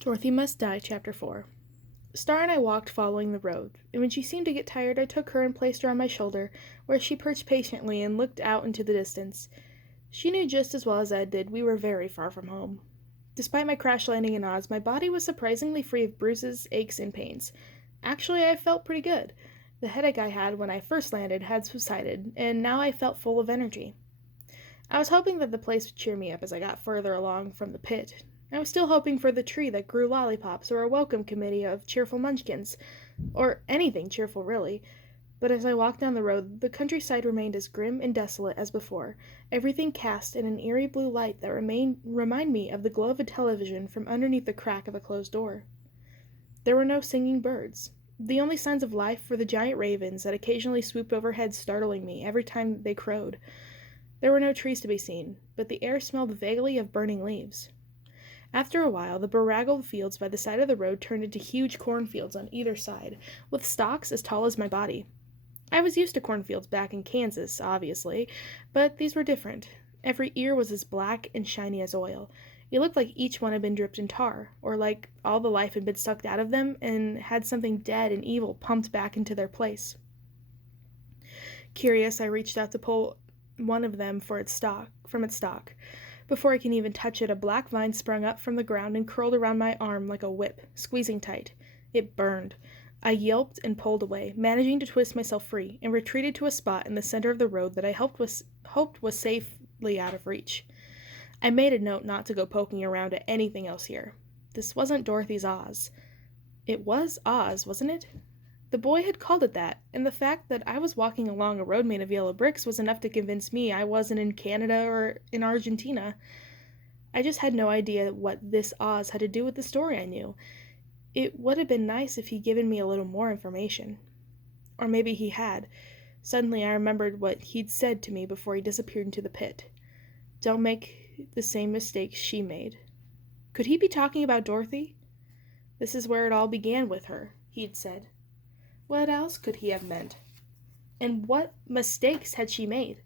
Dorothy Must Die, Chapter 4. Star and I walked following the road, and when she seemed to get tired, I took her and placed her on my shoulder, where she perched patiently and looked out into the distance. She knew just as well as I did we were very far from home. Despite my crash landing in Oz, my body was surprisingly free of bruises, aches, and pains. Actually, I felt pretty good. The headache I had when I first landed had subsided, and now I felt full of energy. I was hoping that the place would cheer me up as I got further along from the pit. I was still hoping for the tree that grew lollipops, or a welcome committee of cheerful munchkins, or anything cheerful, really. But as I walked down the road, the countryside remained as grim and desolate as before, everything cast in an eerie blue light that remind me of the glow of a television from underneath the crack of a closed door. There were no singing birds. The only signs of life were the giant ravens that occasionally swooped overhead, startling me every time they crowed. There were no trees to be seen, but the air smelled vaguely of burning leaves. After a while, the beraggled fields by the side of the road turned into huge cornfields on either side, with stalks as tall as my body. I was used to cornfields back in Kansas, obviously, but these were different. Every ear was as black and shiny as oil. It looked like each one had been dripped in tar, or like all the life had been sucked out of them and had something dead and evil pumped back into their place. Curious, I reached out to pull one of them from its stalk. Before I can even touch it, a black vine sprung up from the ground and curled around my arm like a whip, squeezing tight. It burned. I yelped and pulled away, managing to twist myself free, and retreated to a spot in the center of the road that I hoped was safely out of reach. I made a note not to go poking around at anything else here. This wasn't Dorothy's Oz. It was Oz, wasn't it? The boy had called it that, and the fact that I was walking along a road made of yellow bricks was enough to convince me I wasn't in Canada or in Argentina. I just had no idea what this Oz had to do with the story I knew. It would have been nice if he'd given me a little more information. Or maybe he had. Suddenly I remembered what he'd said to me before he disappeared into the pit. Don't make the same mistakes she made. Could he be talking about Dorothy? This is where it all began with her, he'd said. What else could he have meant? And what mistakes had she made?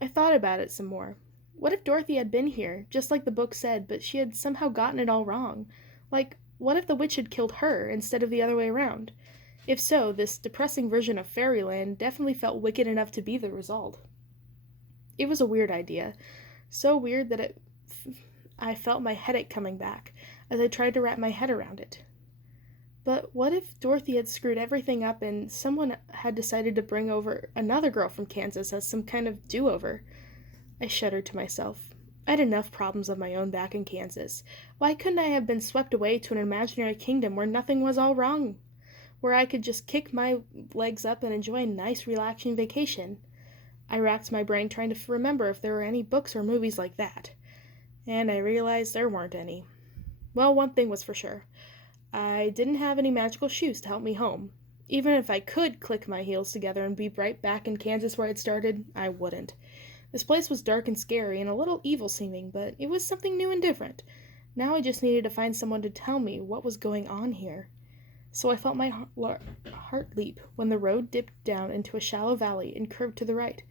I thought about it some more. What if Dorothy had been here, just like the book said, but she had somehow gotten it all wrong? Like, what if the witch had killed her instead of the other way around? If so, this depressing version of fairyland definitely felt wicked enough to be the result. It was a weird idea. So weird that I felt my headache coming back as I tried to wrap my head around it. But what if Dorothy had screwed everything up and someone had decided to bring over another girl from Kansas as some kind of do-over? I shuddered to myself. I had enough problems of my own back in Kansas. Why couldn't I have been swept away to an imaginary kingdom where nothing was all wrong? Where I could just kick my legs up and enjoy a nice, relaxing vacation? I racked my brain trying to remember if there were any books or movies like that. And I realized there weren't any. Well, one thing was for sure. I didn't have any magical shoes to help me home. Even if I could click my heels together and be right back in Kansas where I'd started, I wouldn't. This place was dark and scary and a little evil-seeming, but it was something new and different. Now I just needed to find someone to tell me what was going on here. So I felt my heart leap when the road dipped down into a shallow valley and curved to the right,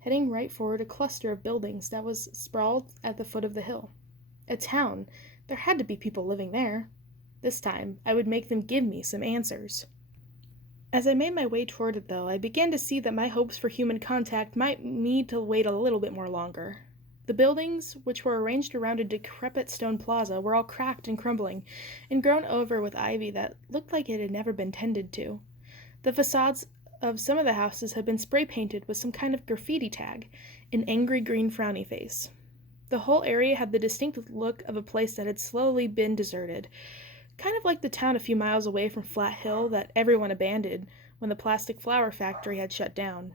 heading right forward a cluster of buildings that was sprawled at the foot of the hill. A town. There had to be people living there. This time, I would make them give me some answers. As I made my way toward it, though, I began to see that my hopes for human contact might need to wait a little bit more longer. The buildings, which were arranged around a decrepit stone plaza, were all cracked and crumbling, and grown over with ivy that looked like it had never been tended to. The facades of some of the houses had been spray-painted with some kind of graffiti tag, an angry green frowny face. The whole area had the distinct look of a place that had slowly been deserted, kind of like the town a few miles away from Flat Hill that everyone abandoned when the plastic flower factory had shut down.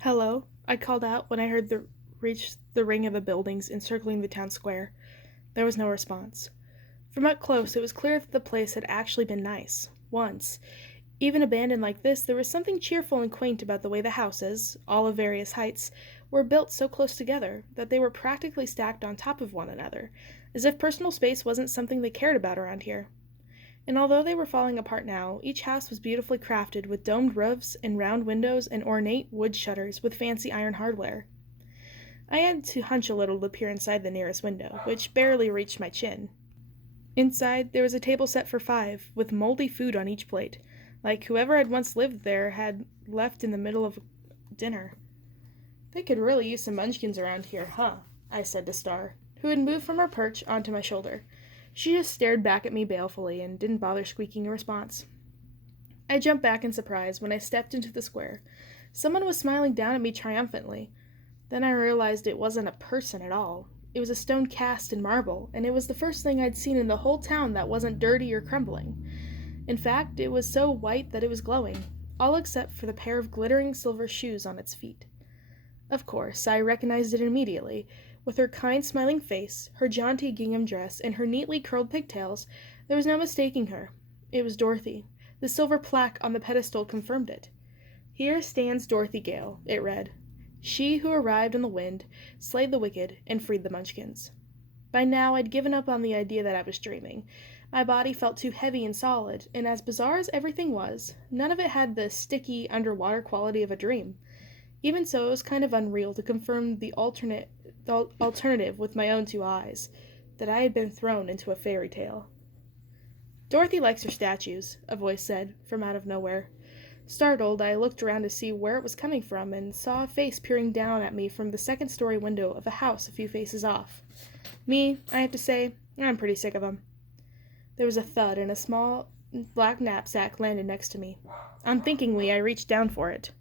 Hello, I called out when I reached the ring of the buildings encircling the town square. There was no response. From up close, it was clear that the place had actually been nice, once. Even abandoned like this, there was something cheerful and quaint about the way the houses, all of various heights, were built so close together that they were practically stacked on top of one another, as if personal space wasn't something they cared about around here. And although they were falling apart now, each house was beautifully crafted with domed roofs and round windows and ornate wood shutters with fancy iron hardware. I had to hunch a little to peer inside the nearest window, which barely reached my chin. Inside, there was a table set for 5, with moldy food on each plate, like whoever had once lived there had left in the middle of dinner. They could really use some munchkins around here, huh? I said to Star, who had moved from her perch onto my shoulder. She just stared back at me balefully and didn't bother squeaking a response. I jumped back in surprise when I stepped into the square. Someone was smiling down at me triumphantly. Then I realized it wasn't a person at all. It was a stone cast in marble, and it was the first thing I'd seen in the whole town that wasn't dirty or crumbling. In fact, it was so white that it was glowing, all except for the pair of glittering silver shoes on its feet. Of course, I recognized it immediately. With her kind, smiling face, her jaunty gingham dress, and her neatly curled pigtails, there was no mistaking her. It was Dorothy. The silver plaque on the pedestal confirmed it. "Here stands Dorothy Gale," it read. "She who arrived on the wind, slayed the wicked, and freed the Munchkins." By now I'd given up on the idea that I was dreaming. My body felt too heavy and solid, and as bizarre as everything was, none of it had the sticky, underwater quality of a dream. Even so, it was kind of unreal to confirm the alternative with my own 2 eyes, that I had been thrown into a fairy tale. "Dorothy likes her statues," a voice said, from out of nowhere. Startled, I looked around to see where it was coming from and saw a face peering down at me from the second-story window of a house a few faces off. Me, I have to say, I'm pretty sick of 'em. There was a thud and a small black knapsack landed next to me. Unthinkingly, I reached down for it.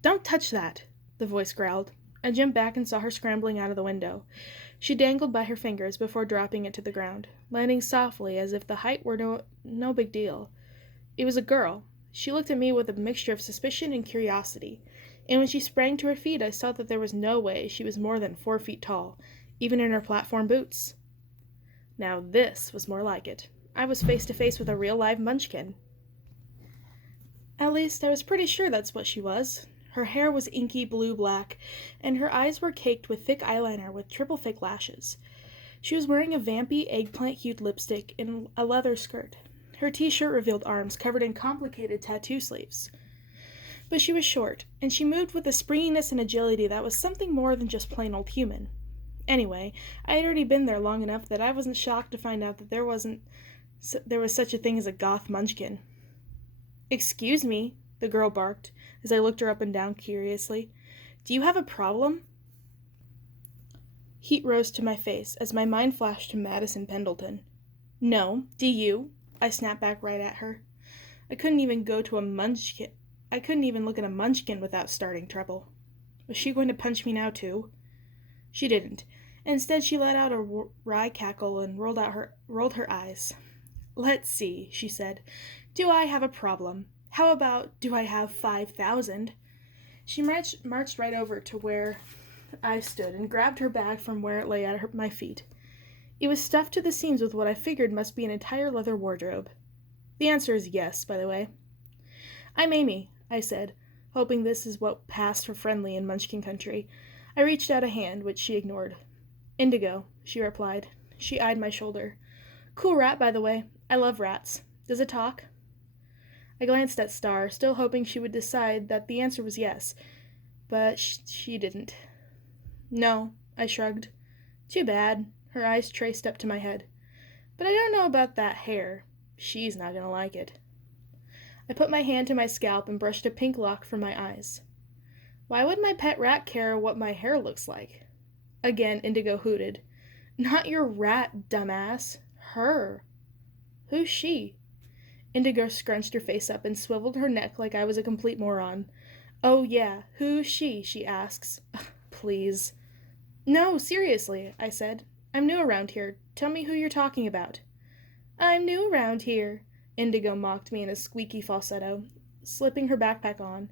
"Don't touch that," the voice growled. I jumped back and saw her scrambling out of the window. She dangled by her fingers before dropping it to the ground, landing softly as if the height were no big deal. It was a girl. She looked at me with a mixture of suspicion and curiosity, and when she sprang to her feet I saw that there was no way she was more than 4 feet tall, even in her platform boots. Now this was more like it. I was face to face with a real live munchkin. At least I was pretty sure that's what she was. Her hair was inky blue-black, and her eyes were caked with thick eyeliner with triple thick lashes. She was wearing a vampy, eggplant-hued lipstick and a leather skirt. Her t-shirt revealed arms covered in complicated tattoo sleeves. But she was short, and she moved with a springiness and agility that was something more than just plain old human. Anyway, I had already been there long enough that I wasn't shocked to find out that there was such a thing as a goth munchkin. "Excuse me," the girl barked, as I looked her up and down curiously. "Do you have a problem?" Heat rose to my face as my mind flashed to Madison Pendleton. "No, do you?" I snapped back right at her. I couldn't even look at a munchkin without starting trouble. Was she going to punch me now, too? She didn't. Instead, she let out a wry cackle and rolled her eyes. "Let's see," she said. "Do I have a problem? How about, do I have 5,000? She marched right over to where I stood and grabbed her bag from where it lay at my feet. It was stuffed to the seams with what I figured must be an entire leather wardrobe. The answer is yes, by the way. "I'm Amy," I said, hoping this is what passed for friendly in Munchkin country. I reached out a hand, which she ignored. "Indigo," she replied. She eyed my shoulder. "Cool rat, by the way. I love rats. Does it talk?" I glanced at Star, still hoping she would decide that the answer was yes, but she didn't. "No," I shrugged. "Too bad." Her eyes traced up to my head. "But I don't know about that hair. She's not gonna like it." I put my hand to my scalp and brushed a pink lock from my eyes. "Why would my pet rat care what my hair looks like?" Again, Indigo hooted. "Not your rat, dumbass. Her." "Who's she?" Indigo scrunched her face up and swiveled her neck like I was a complete moron. "Oh yeah, who's she asks." Please. "No, seriously," I said. "I'm new around here. Tell me who you're talking about." "I'm new around here," Indigo mocked me in a squeaky falsetto, slipping her backpack on.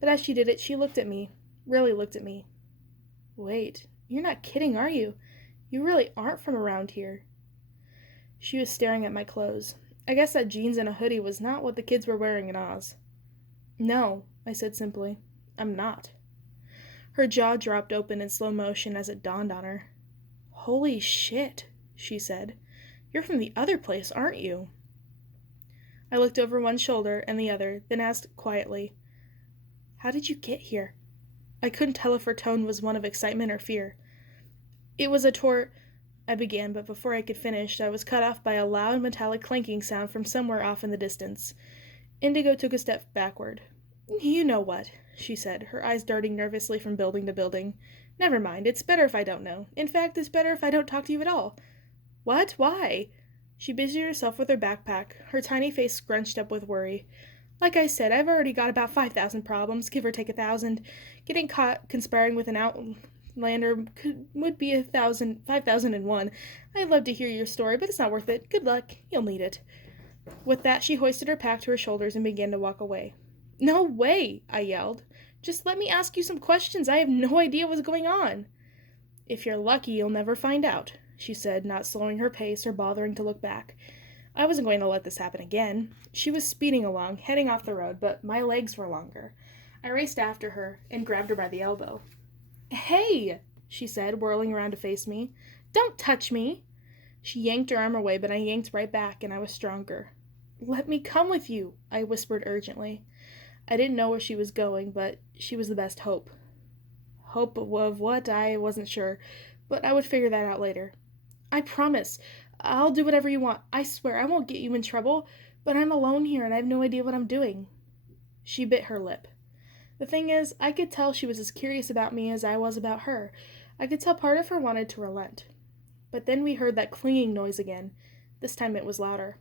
But as she did it, she looked at me. Really looked at me. "Wait, you're not kidding, are you? You really aren't from around here." She was staring at my clothes. I guess that jeans and a hoodie was not what the kids were wearing in Oz. "No," I said simply. "I'm not." Her jaw dropped open in slow motion as it dawned on her. "Holy shit," she said. "You're from the other place, aren't you?" I looked over one shoulder and the other, then asked quietly, "How did you get here?" I couldn't tell if her tone was one of excitement or fear. It was a I began, but before I could finish, I was cut off by a loud metallic clanking sound from somewhere off in the distance. Indigo took a step backward. "You know what," she said, her eyes darting nervously from building to building. "Never mind, it's better if I don't know. In fact, it's better if I don't talk to you at all." "What? Why?" She busied herself with her backpack, her tiny face scrunched up with worry. "Like I said, I've already got about 5,000 problems, give or take 1,000. Getting caught conspiring with an outlander would be 5,001. I'd love to hear your story, but it's not worth it. Good luck. You'll need it." With that, she hoisted her pack to her shoulders and began to walk away. "No way!" I yelled. "Just let me ask you some questions. I have no idea what's going on." "If you're lucky, you'll never find out," she said, not slowing her pace or bothering to look back. I wasn't going to let this happen again. She was speeding along, heading off the road, but my legs were longer. I raced after her and grabbed her by the elbow. "Hey!" she said, whirling around to face me. "Don't touch me!" She yanked her arm away, but I yanked right back, and I was stronger. "Let me come with you," I whispered urgently. I didn't know where she was going, but she was the best hope. Hope of what? I wasn't sure, but I would figure that out later. "I promise. I'll do whatever you want. I swear I won't get you in trouble, but I'm alone here and I have no idea what I'm doing." She bit her lip. The thing is, I could tell she was as curious about me as I was about her. I could tell part of her wanted to relent. But then we heard that clinging noise again. This time it was louder.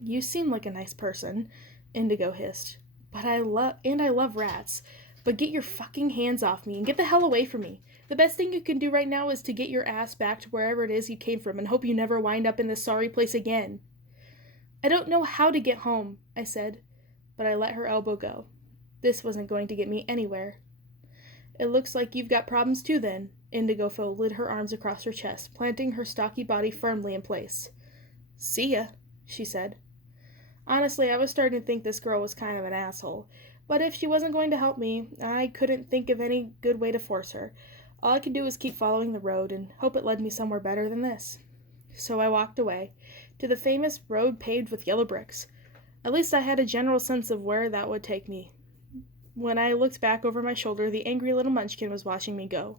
"You seem like a nice person," Indigo hissed. "But I love rats. But get your fucking hands off me and get the hell away from me. The best thing you can do right now is to get your ass back to wherever it is you came from and hope you never wind up in this sorry place again." "I don't know how to get home," I said, but I let her elbow go. This wasn't going to get me anywhere. "It looks like you've got problems too, then." Indigo folded her arms across her chest, planting her stocky body firmly in place. "See ya," she said. Honestly, I was starting to think this girl was kind of an asshole, but if she wasn't going to help me, I couldn't think of any good way to force her. All I could do was keep following the road and hope it led me somewhere better than this. So I walked away, to the famous road paved with yellow bricks. At least I had a general sense of where that would take me. When I looked back over my shoulder, the angry little munchkin was watching me go.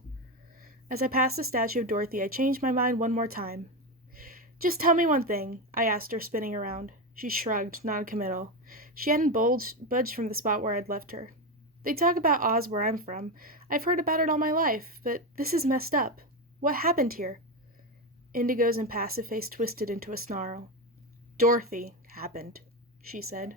As I passed the statue of Dorothy, I changed my mind one more time. "Just tell me one thing," I asked her, spinning around. She shrugged, non-committal. She hadn't budged from the spot where I'd left her. "They talk about Oz where I'm from. I've heard about it all my life, but this is messed up. What happened here?" Indigo's impassive face twisted into a snarl. "Dorothy happened," she said.